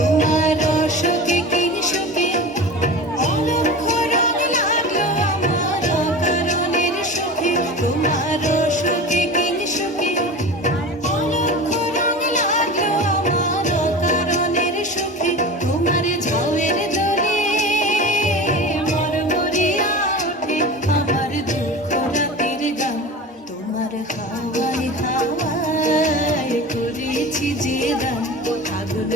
তোমার অসুখে কিংসুখে অলক্ষ রং লাগলো আমার অকারণের সুখে। তোমার অসুখে কিংসুখে অলক্ষ রং লাগলো আমার অকারণের সুখে। তোমার ঝাউয়ের দোলে মরমরিয়া ওঠে আমার দুঃখ রাতের গান। তোমার হাওয়ায় হাওয়ায় করেছি যে দান, আগুন